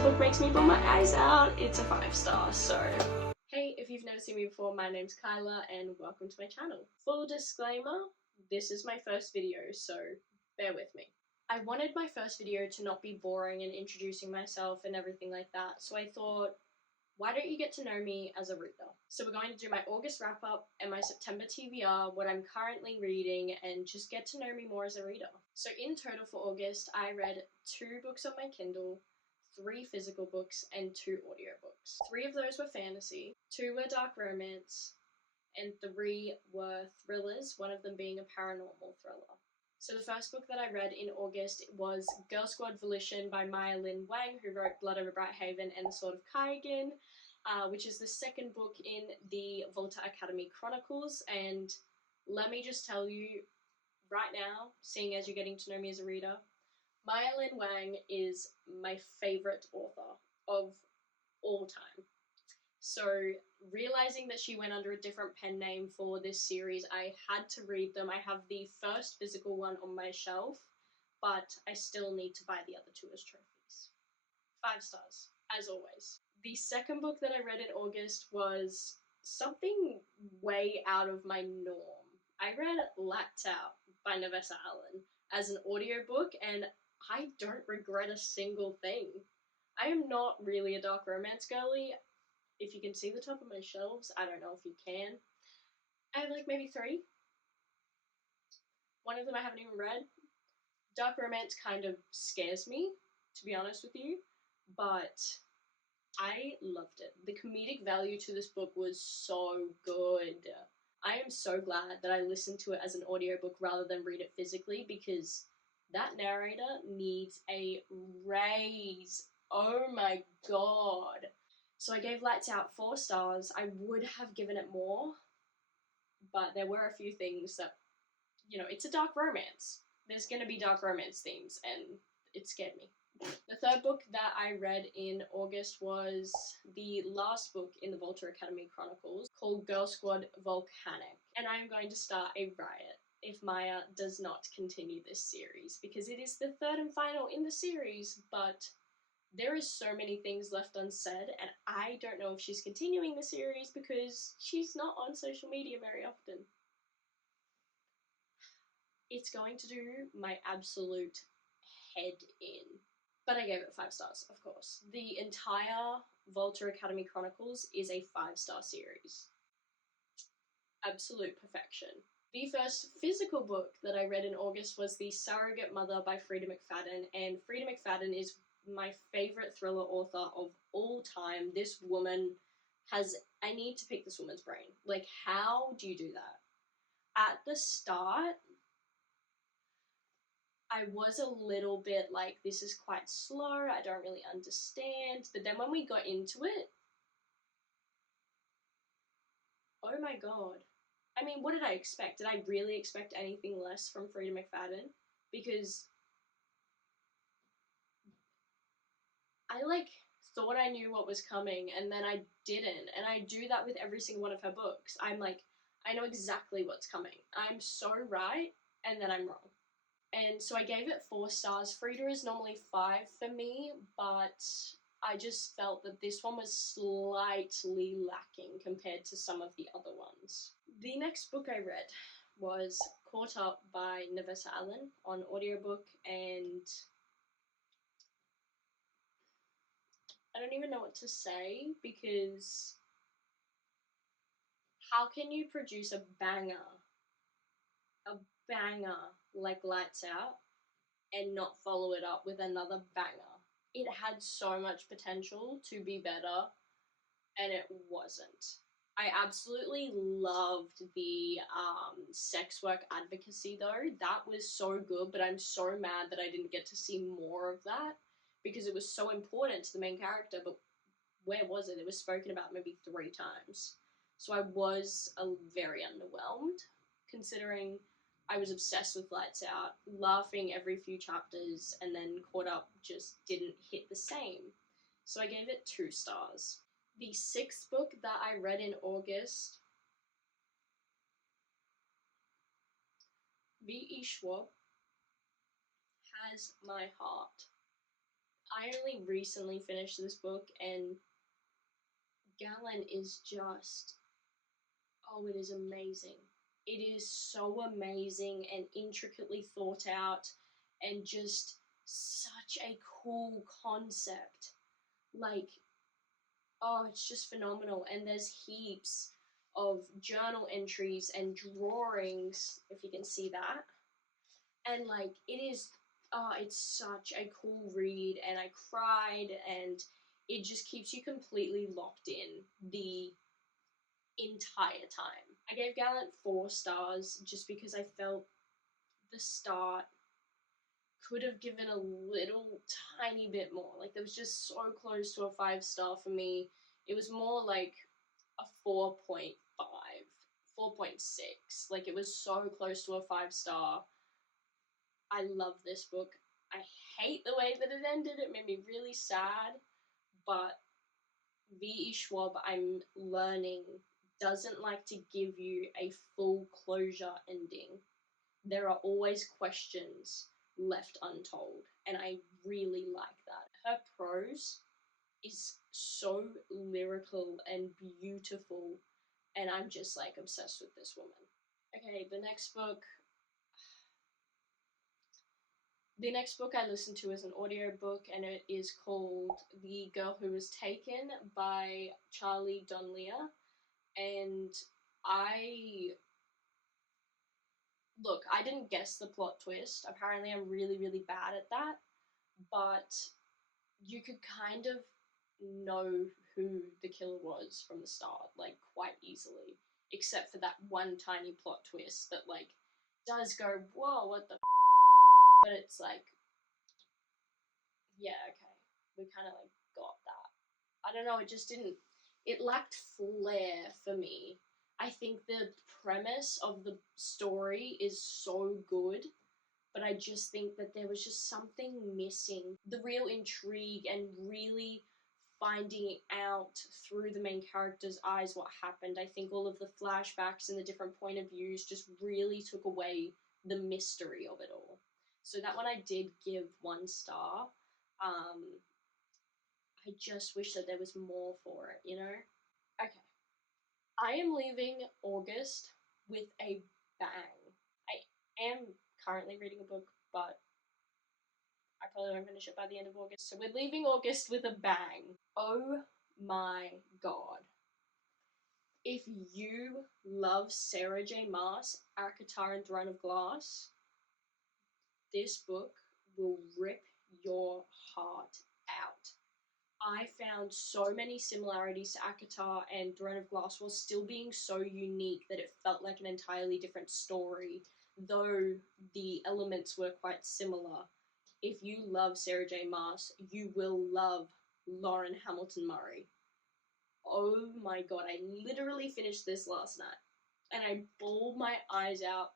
a book makes me pull my eyes out, it's a 5-star, so... Hey, if you've never seen me before, my name's Kyla and welcome to my channel. Full disclaimer, this is my first video, so bear with me. I wanted my first video to not be boring and introducing myself and everything like that, so I thought, why don't you get to know me as a reader? So we're going to do my August wrap-up and my September TBR, what I'm currently reading, and just get to know me more as a reader. So in total for August, I read 2 books on my Kindle, 3 physical books, and 2 audiobooks. 3 of those were fantasy, 2 were dark romance, and 3 were thrillers, one of them being a paranormal thriller. So the first book that I read in August was Girl Squad Volition by Maya Lin Wang, who wrote Blood Over Bright Haven and The Sword of Kaigan, which is the second book in the Volta Academy Chronicles. And let me just tell you right now, seeing as you're getting to know me as a reader, Maya Lin Wang is my favourite author of all time. So realising that she went under a different pen name for this series, I had to read them. I have the first physical one on my shelf, but I still need to buy the other 2 as trophies. 5 stars, as always. The second book that I read in August was something way out of my norm. I read Lights Out by Nevessa Allen as an audiobook, and I don't regret a single thing. I am not really a dark romance girly. If you can see the top of my shelves, I don't know if you can. I have like maybe 3. One of them I haven't even read. Dark romance kind of scares me, to be honest with you, but I loved it. The comedic value to this book was so good. I am so glad that I listened to it as an audiobook rather than read it physically, because that narrator needs a raise. Oh my god. So I gave Lights Out 4 stars. I would have given it more, but there were a few things that, you know, it's a dark romance. There's going to be dark romance themes, and it scared me. The third book that I read in August was the last book in the Volta Academy Chronicles, called Girl Squad Volcanic. And I am going to start a riot if Maya does not continue this series, because it is the third and final in the series, but there is so many things left unsaid, and I don't know if she's continuing the series because she's not on social media very often. It's going to do my absolute head in. But I gave it 5 stars, of course. The entire Volta Academy Chronicles is a 5-star series. Absolute perfection. The first physical book that I read in August was The Surrogate Mother by Frida McFadden, and Frida McFadden is my favourite thriller author of all time. This woman has... I need to pick this woman's brain. Like, how do you do that? At the start, I was a little bit like, this is quite slow, I don't really understand. But then when we got into it, oh my god. I mean, what did I expect? Did I really expect anything less from Frida McFadden? Because I thought I knew what was coming, and then I didn't. And I do that with every single one of her books. I'm like, I know exactly what's coming. I'm so right, and then I'm wrong. And so I gave it 4 stars. Frida is normally 5 for me, but I just felt that this one was slightly lacking compared to some of the other ones. The next book I read was Caught Up by Nevessa Allen on audiobook, and I don't even know what to say, because how can you produce a banger like Lights Out and not follow it up with another banger? It had so much potential to be better, and it wasn't. I absolutely loved the sex work advocacy though. That was so good, but I'm so mad that I didn't get to see more of that, because it was so important to the main character, but where was it? It was spoken about maybe 3 times. So I was very underwhelmed, considering I was obsessed with Lights Out, laughing every few chapters, and then Caught Up just didn't hit the same. So I gave it 2 stars. The 6th book that I read in August, V.E. Schwab, Has My Heart. I only recently finished this book, and Galen is just, oh, it is amazing. It is so amazing and intricately thought out, and just such a cool concept. Like, oh, it's just phenomenal. And there's heaps of journal entries and drawings, if you can see that. And like, it is, oh, it's such a cool read, and I cried, and it just keeps you completely locked in the entire time. I gave Gallant 4 stars just because I felt the start could have given a little tiny bit more. Like, there was just so close to a 5-star for me. It was more like a 4.5, 4.6. Like, it was so close to a 5-star. I love this book. I hate the way that it ended. It made me really sad, but V.E. Schwab, I'm learning, doesn't like to give you a full closure ending. There are always questions left untold, and I really like that. Her prose is so lyrical and beautiful, and I'm just like obsessed with this woman. Okay, the next book I listened to is an audiobook, and it is called The Girl Who Was Taken by Charlie Donlia. And I didn't guess the plot twist. Apparently I'm really, really bad at that. But you could kind of know who the killer was from the start, like, quite easily. Except for that one tiny plot twist that, like, does go, whoa, what the but it's like, yeah, okay, we kind of like got that. I don't know, it lacked flair for me. I think the premise of the story is so good, but I just think that there was just something missing. The real intrigue and really finding out through the main character's eyes what happened. I think all of the flashbacks and the different point of views just really took away the mystery of it all. So that one I did give 1 star. I just wish that there was more for it, you know? Okay. I am leaving August with a bang. I am currently reading a book, but I probably won't finish it by the end of August. So we're leaving August with a bang. Oh my god. If you love Sarah J. Maas, ACOTAR and Throne of Glass, this book will rip your heart out. I found so many similarities to ACOTAR and Throne of Glass while still being so unique that it felt like an entirely different story, though the elements were quite similar. If you love Sarah J. Maas, you will love Lauren Hamilton Murray. Oh my god, I literally finished this last night, and I bawled my eyes out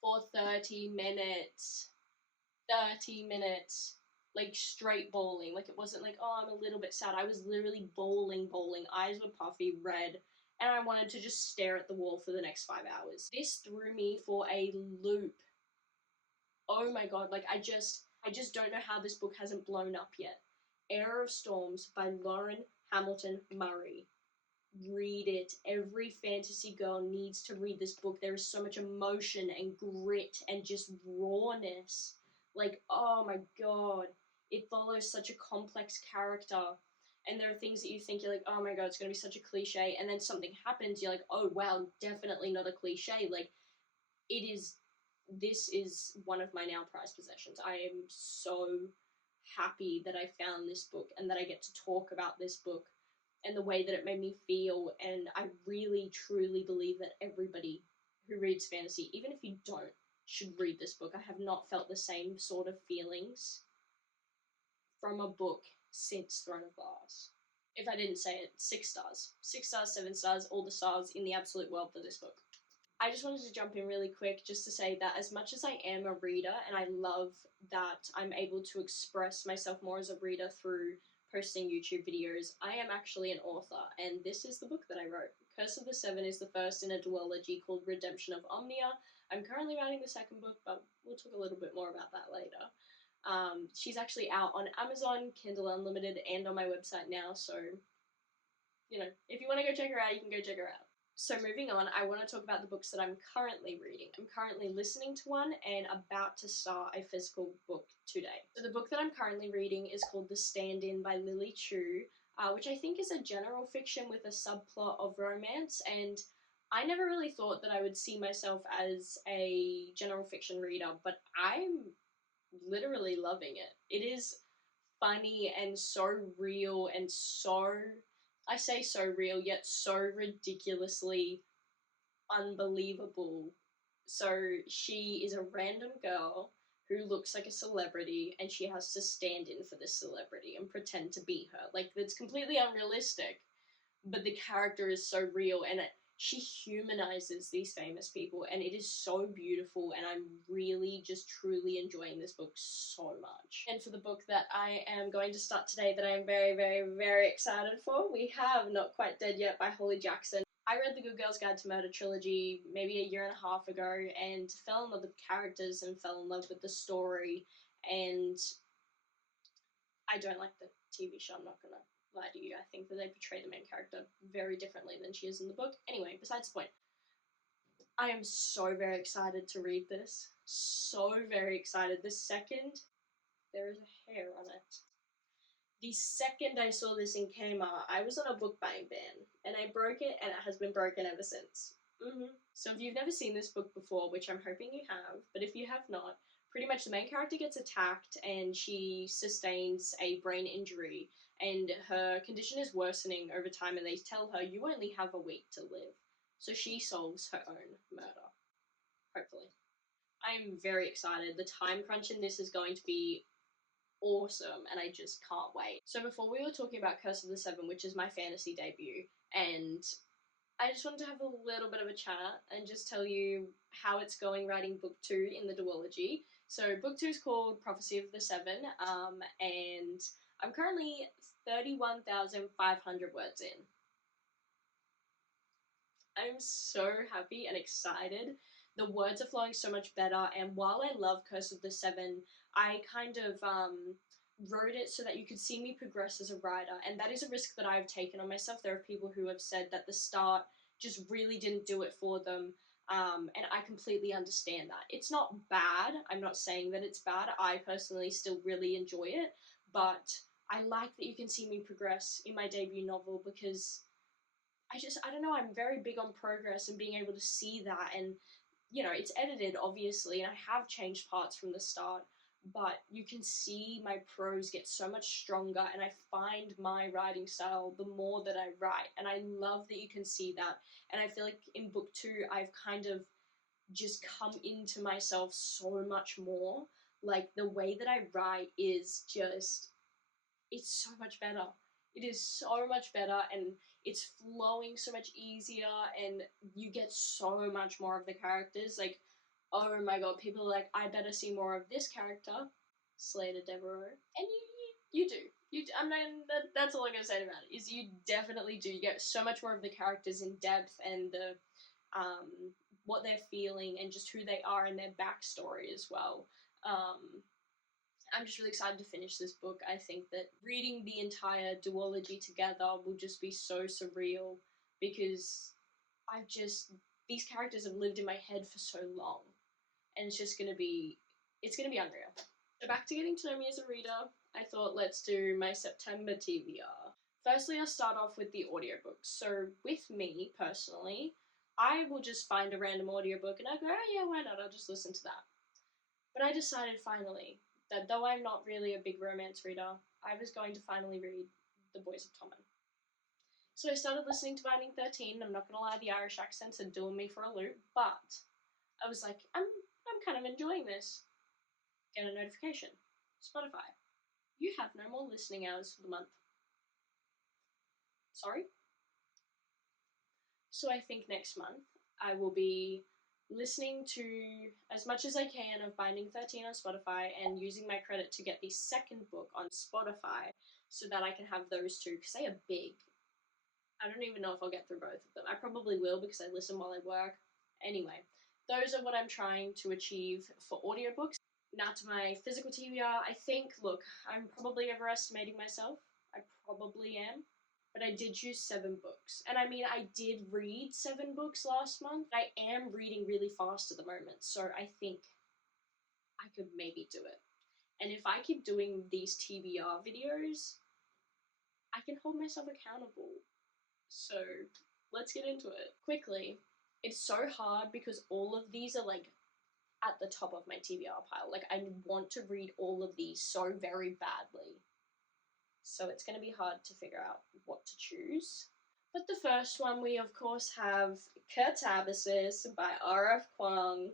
for 30 minutes. 30 minutes. Like, straight bawling. Like, it wasn't like, oh, I'm a little bit sad. I was literally bawling. Eyes were puffy, red, and I wanted to just stare at the wall for the next 5 hours. This threw me for a loop. Oh my god, like, I just don't know how this book hasn't blown up yet. Heir of Storms by Lauren Hamilton Murray. Read it. Every fantasy girl needs to read this book. There is so much emotion and grit and just rawness. Like, oh my god. It follows such a complex character. And there are things that you think, you're like, oh my god, it's going to be such a cliche. And then something happens, you're like, oh wow, definitely not a cliche. Like, this is one of my now prized possessions. I am so happy that I found this book and that I get to talk about this book and the way that it made me feel. And I really, truly believe that everybody who reads fantasy, even if you don't, should read this book. I have not felt the same sort of feelings from a book since Throne of Glass. If I didn't say it, 6 stars. 6 stars, 7 stars, all the stars in the absolute world for this book. I just wanted to jump in really quick just to say that as much as I am a reader, and I love that I'm able to express myself more as a reader through posting YouTube videos, I am actually an author, and this is the book that I wrote. Curse of the Seven is the first in a duology called Redemption of Omnia. I'm currently writing the second book, but we'll talk a little bit more about that later. She's actually out on Amazon, Kindle Unlimited, and on my website now, so, you know, if you want to go check her out, you can go check her out. So moving on, I want to talk about the books that I'm currently reading. I'm currently listening to one and about to start a physical book today. So the book that I'm currently reading is called The Stand-In by Lily Chu, which I think is a general fiction with a subplot of romance, and I never really thought that I would see myself as a general fiction reader, but I'm literally loving it. It is funny and so real and so, I say so real, yet so ridiculously unbelievable. So she is a random girl who looks like a celebrity and she has to stand in for this celebrity and pretend to be her. Like, that's completely unrealistic, but the character is so real, and she humanizes these famous people, and it is so beautiful, and I'm really just truly enjoying this book so much. And for the book that I am going to start today that I am very, very, very excited for, we have Not Quite Dead Yet by Holly Jackson. I read the Good Girl's Guide to Murder trilogy maybe a year and a half ago and fell in love with the characters and fell in love with the story, and I don't like the TV show, I'm not gonna lie to you. I think that they portray the main character very differerly than she is in the book. Anyway, besides the point. I am so very excited to read this. So very excited. The second, there is a hair on it. The second I saw this in Kmart, I was on a book buying ban, and I broke it, and it has been broken ever since. So if you've never seen this book before, which I'm hoping you have, but if you have not, pretty much the main character gets attacked and she sustains a brain injury, and her condition is worsening over time, and they tell her you only have a week to live. So she solves her own murder, hopefully. I'm very excited. The time crunch in this is going to be awesome, and I just can't wait. So before, we were talking about Curse of the Seven, which is my fantasy debut, and I just wanted to have a little bit of a chat and just tell you how it's going writing book 2 in the duology. So book 2 is called Prophecy of the Seven, and I'm currently 31,500 words in. I'm so happy and excited. The words are flowing so much better, and while I love Curse of the Seven, I kind of wrote it so that you could see me progress as a writer, and that is a risk that I've taken on myself. There are people who have said that the start just really didn't do it for them, and I completely understand that. It's not bad. I'm not saying that it's bad. I personally still really enjoy it, but I like that you can see me progress in my debut novel, because I don't know, I'm very big on progress and being able to see that, and, you know, it's edited, obviously, and I have changed parts from the start, but you can see my prose get so much stronger, and I find my writing style the more that I write, and I love that you can see that, and I feel like in book 2, I've kind of just come into myself so much more. Like, the way that I write is just, it's so much better. It is so much better, and it's flowing so much easier, and you get so much more of the characters. Like, oh my god, people are like, I better see more of this character, Slater Devereaux, and you do. I mean, that's all I'm gonna say about it. Is you definitely do. You get so much more of the characters in depth, and the what they're feeling, and just who they are, and their backstory as well. I'm just really excited to finish this book. I think that reading the entire duology together will just be so surreal, because these characters have lived in my head for so long, and it's gonna be unreal. So back to getting to know me as a reader, I thought let's do my September TBR. Firstly, I'll start off with the audiobooks. So with me, personally, I will just find a random audiobook and I go, oh yeah, why not, I'll just listen to that. But I decided finally that though I'm not really a big romance reader, I was going to finally read The Boys of Tommen. So I started listening to Binding 13. I'm not gonna lie, the Irish accents are doing me for a loop, but I was like, I'm kind of enjoying this. Get a notification. Spotify. You have no more listening hours for the month. Sorry? So I think next month I will be listening to as much as I can of Binding 13 on Spotify, and using my credit to get the second book on Spotify so that I can have those two, because they are big. I don't even know if I'll get through both of them. I probably will, because I listen while I work. Anyway, those are what I'm trying to achieve for audiobooks. Now to my physical TBR, I think, look, I'm probably overestimating myself. I probably am. But I did choose 7 books. And I mean, I did read 7 books last month. I am reading really fast at the moment, so I think I could maybe do it. And if I keep doing these TBR videos, I can hold myself accountable. So let's get into it. Quickly, it's so hard because all of these are like at the top of my TBR pile. Like, I want to read all of these so very badly. So it's going to be hard to figure out what to choose. But the first one, we of course have Catabasis by R.F. Kuang.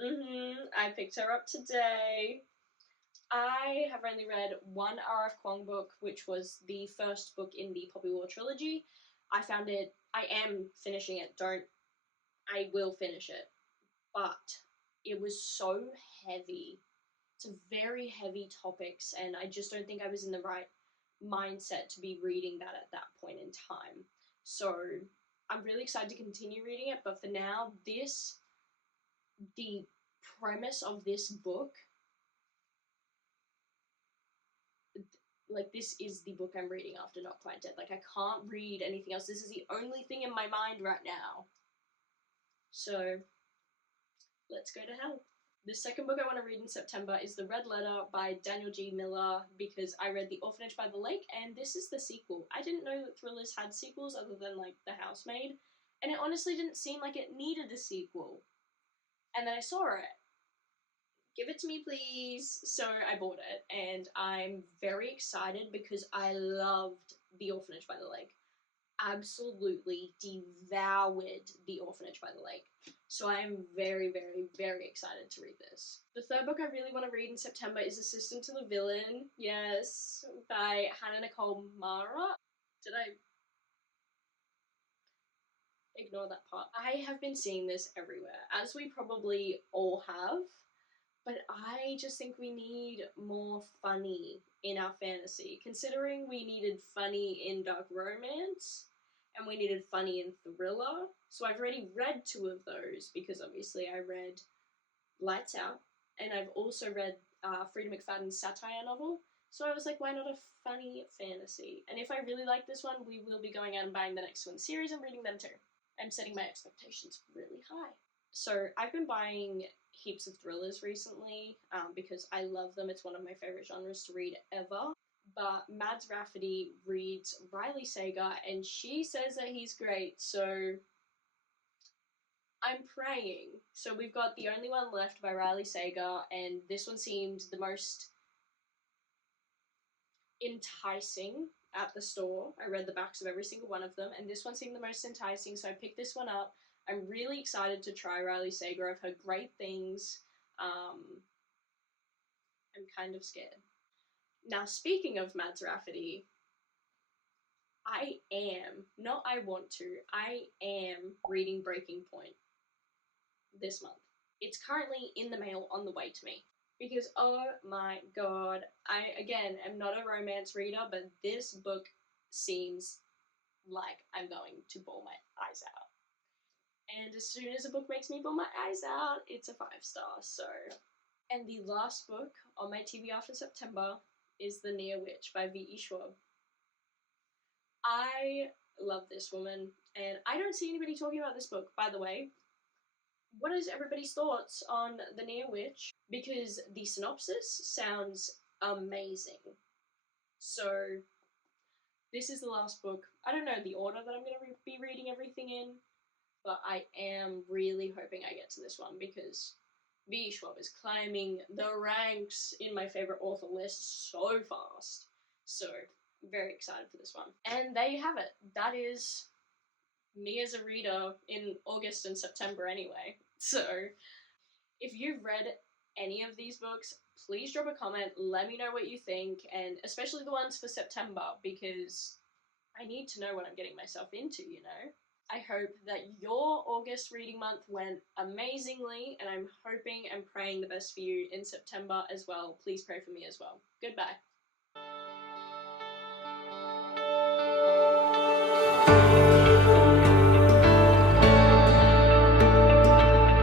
I picked her up today. I have only read one R.F. Kuang book, which was the first book in the Poppy War trilogy. I am finishing it, I will finish it. But it was so heavy. It's a very heavy topics, and I just don't think I was in the right mindset to be reading that at that point in time. So I'm really excited to continue reading it, but for now, the premise of this book, like, this is the book I'm reading after Not Quite Dead. Like, I can't read anything else. This is the only thing in my mind right now. So let's go to hell. The second book I want to read in September is The Red Letter by Daniel G. Miller, because I read The Orphanage by the Lake, and this is the sequel. I didn't know that thrillers had sequels other than, like, The Housemaid, and it honestly didn't seem like it needed a sequel. And then I saw it. Give it to me, please. So I bought it, and I'm very excited because I loved The Orphanage by the Lake. Absolutely devoured The Orphanage by the Lake. So I'm very, very, very excited to read this. The third book I really want to read in September is Assistant to the Villain, yes, by Hannah Nicole Mara. Did I ignore that part? I have been seeing this everywhere, as we probably all have, but I just think we need more funny in our fantasy. Considering we needed funny in dark romance, and we needed funny in thriller. So I've already read 2 of those, because obviously I read Lights Out, and I've also read Frida McFadden's satire novel. So I was like, why not a funny fantasy? And if I really like this one, we will be going out and buying the next 2 series and reading them too. I'm setting my expectations really high. So I've been buying heaps of thrillers recently because I love them. It's one of my favorite genres to read ever. But Mads Rafferty reads Riley Sager, and she says that he's great, so I'm praying. So we've got The Only One Left by Riley Sager, and this one seemed the most enticing at the store. I read the backs of every single one of them, and this one seemed the most enticing, so I picked this one up. I'm really excited to try Riley Sager. I've heard great things. I'm kind of scared. Now, speaking of Mads Rafferty, I am reading Breaking Point this month. It's currently in the mail on the way to me. Because, oh my god, I, again, am not a romance reader, but this book seems like I'm going to bawl my eyes out. And as soon as a book makes me bawl my eyes out, it's a 5-star, so. And the last book on my TBR for September is The Near Witch by V.E. Schwab. I love this woman, and I don't see anybody talking about this book, by the way. What is everybody's thoughts on The Near Witch? Because the synopsis sounds amazing. So, this is the last book. I don't know the order that I'm going to be reading everything in, but I am really hoping I get to this one because V. Schwab is climbing the ranks in my favorite author list so fast. So, very excited for this one. And there you have it. That is me as a reader in August and September anyway. So, if you've read any of these books, please drop a comment, let me know what you think, and especially the ones for September, because I need to know what I'm getting myself into, you know? I hope that your August reading month went amazingly, and I'm hoping and praying the best for you in September as well. Please pray for me as well. Goodbye.